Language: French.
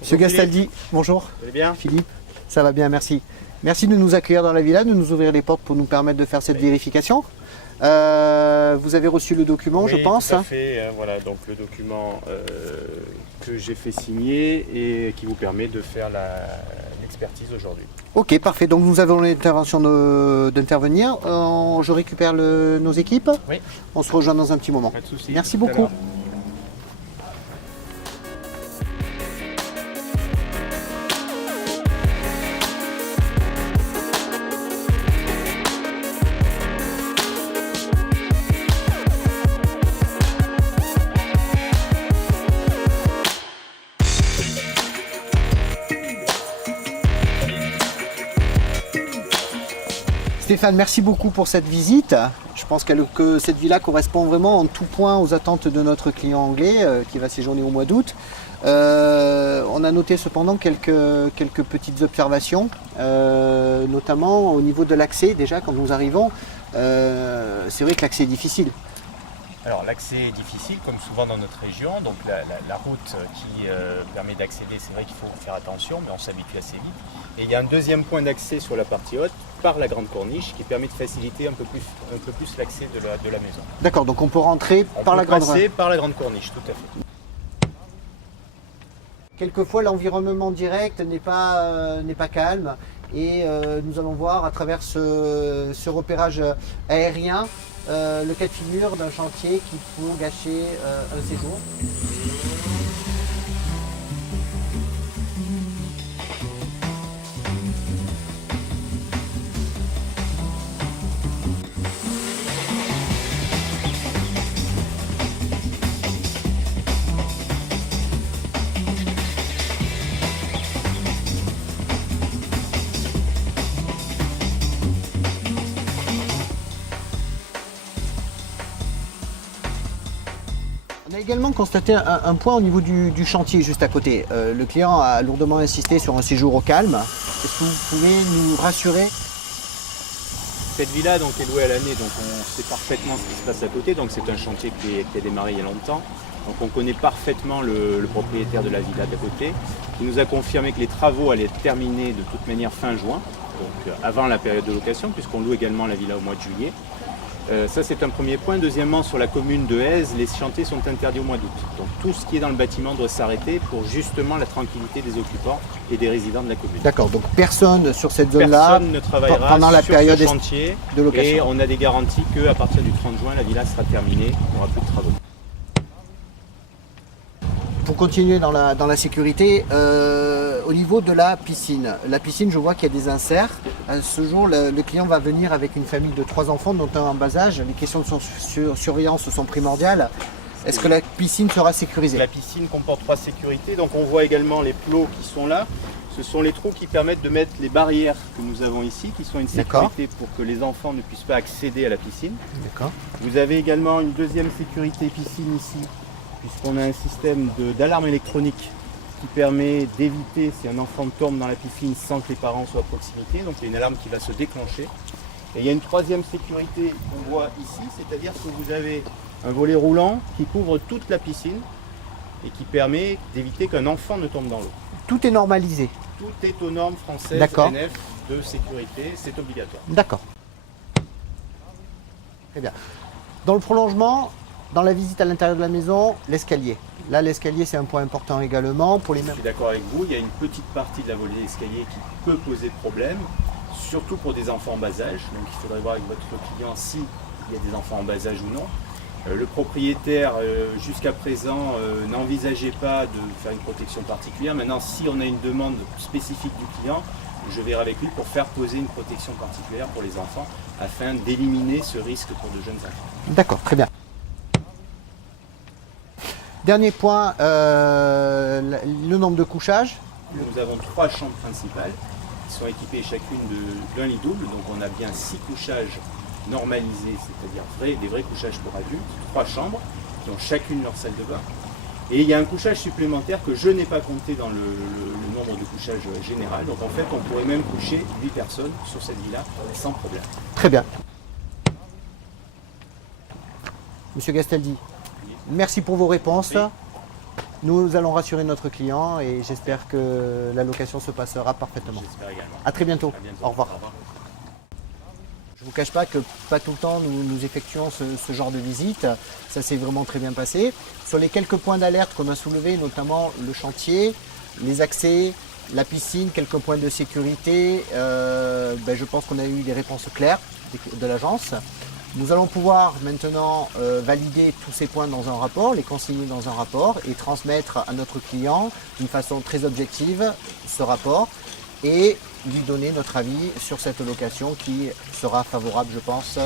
Monsieur Gastaldi, bonjour. Vous allez bien? Philippe, ça va bien, merci. Merci de nous accueillir dans la villa, de nous ouvrir les portes pour nous permettre de faire cette vérification. Vous avez reçu le document, Oui, je pense. tout à fait. Voilà, donc le document que j'ai fait signer et qui vous permet de faire l'expertise aujourd'hui. Ok, parfait. Donc nous avons l'intervention d'intervenir. Je récupère nos équipes. Oui. On se rejoint dans un petit moment. Pas de souci. Merci Tout à beaucoup. l'heure. Stéphane, merci beaucoup pour cette visite. Je pense que cette villa correspond vraiment en tout point aux attentes de notre client anglais qui va séjourner au mois d'août. On a noté cependant quelques petites observations, notamment au niveau de l'accès. Déjà, quand nous arrivons, c'est vrai que l'accès est difficile. Alors l'accès est difficile comme souvent dans notre région, donc la route qui permet d'accéder, c'est vrai qu'il faut faire attention, mais on s'habitue assez vite. Et il y a un deuxième point d'accès sur la partie haute par la grande corniche qui permet de faciliter un peu plus l'accès de la maison. D'accord, donc on peut rentrer par la grande passer par la grande corniche, tout à fait. Quelquefois l'environnement direct n'est pas calme et nous allons voir à travers ce repérage aérien le cas de figure d'un chantier qui peut gâcher un séjour. On a également constaté un point au niveau du chantier juste à côté. Le client a lourdement insisté sur un séjour au calme. Est-ce que vous pouvez nous rassurer? Cette villa donc, est louée à l'année, donc on sait parfaitement ce qui se passe à côté. Donc c'est un chantier qui a démarré il y a longtemps. Donc on connaît parfaitement le propriétaire de la villa d'à côté, qui nous a confirmé que les travaux allaient être terminés de toute manière fin juin, donc avant la période de location, puisqu'on loue également la villa au mois de juillet. Ça c'est un premier point. Deuxièmement, sur la commune de Aise, les chantiers sont interdits au mois d'août. Donc tout ce qui est dans le bâtiment doit s'arrêter pour justement la tranquillité des occupants et des résidents de la commune. D'accord, donc personne sur cette zone-là Personne ne travaillera pendant la sur période ce chantier de location. et on a des garanties qu'à partir du 30 juin, la villa sera terminée, il n'y aura plus de travaux. Pour continuer dans la sécurité, au niveau de la piscine, je vois qu'il y a des inserts. Ce jour, le client va venir avec une famille de 3 enfants, dont un en bas âge. Les questions de surveillance sont primordiales. Est-ce que la piscine sera sécurisée? La piscine comporte 3 sécurités, donc on voit également les plots qui sont là. Ce sont les trous qui permettent de mettre les barrières que nous avons ici, qui sont une sécurité pour que les enfants ne puissent pas accéder à la piscine. D'accord. Vous avez également une deuxième sécurité piscine ici, puisqu'on a un système d'alarme électronique qui permet d'éviter si un enfant tombe dans la piscine sans que les parents soient à proximité. Donc il y a une alarme qui va se déclencher. Et il y a une troisième sécurité qu'on voit ici, c'est-à-dire que vous avez un volet roulant qui couvre toute la piscine et qui permet d'éviter qu'un enfant ne tombe dans l'eau. Tout est normalisé. Tout est aux normes françaises NF de sécurité, c'est obligatoire. D'accord. Très bien. Dans le prolongement, dans la visite à l'intérieur de la maison, l'escalier. Là, l'escalier, c'est un point important également pour les mêmes. Je suis d'accord avec vous, il y a une petite partie de la volée d'escalier qui peut poser problème, surtout pour des enfants en bas âge. Donc il faudrait voir avec votre client s'il y a des enfants en bas âge ou non. Le propriétaire, jusqu'à présent, n'envisageait pas de faire une protection particulière. Maintenant, si on a une demande spécifique du client, je verrai avec lui pour faire poser une protection particulière pour les enfants afin d'éliminer ce risque pour de jeunes enfants. D'accord, très bien. Dernier point, le nombre de couchages. Nous avons 3 chambres principales qui sont équipées chacune d'un lit double. Donc on a bien 6 couchages normalisés, c'est-à-dire des vrais couchages pour adultes, 3 chambres qui ont chacune leur salle de bain. Et il y a un couchage supplémentaire que je n'ai pas compté dans le nombre de couchages général. Donc en fait, on pourrait même coucher 8 personnes sur cette villa sans problème. Très bien. Monsieur Gastaldi, merci pour vos réponses. Oui. Nous allons rassurer notre client et j'espère que la location se passera parfaitement. J'espère également. À très bientôt. À bientôt. Au revoir. Je ne vous cache pas que pas tout le temps nous effectuons ce genre de visite. Ça s'est vraiment très bien passé. Sur les quelques points d'alerte qu'on a soulevés, notamment le chantier, les accès, la piscine, quelques points de sécurité, je pense qu'on a eu des réponses claires de l'agence. Nous allons pouvoir maintenant valider tous ces points dans un rapport, les consigner dans un rapport et transmettre à notre client d'une façon très objective ce rapport et lui donner notre avis sur cette location qui sera favorable, je pense,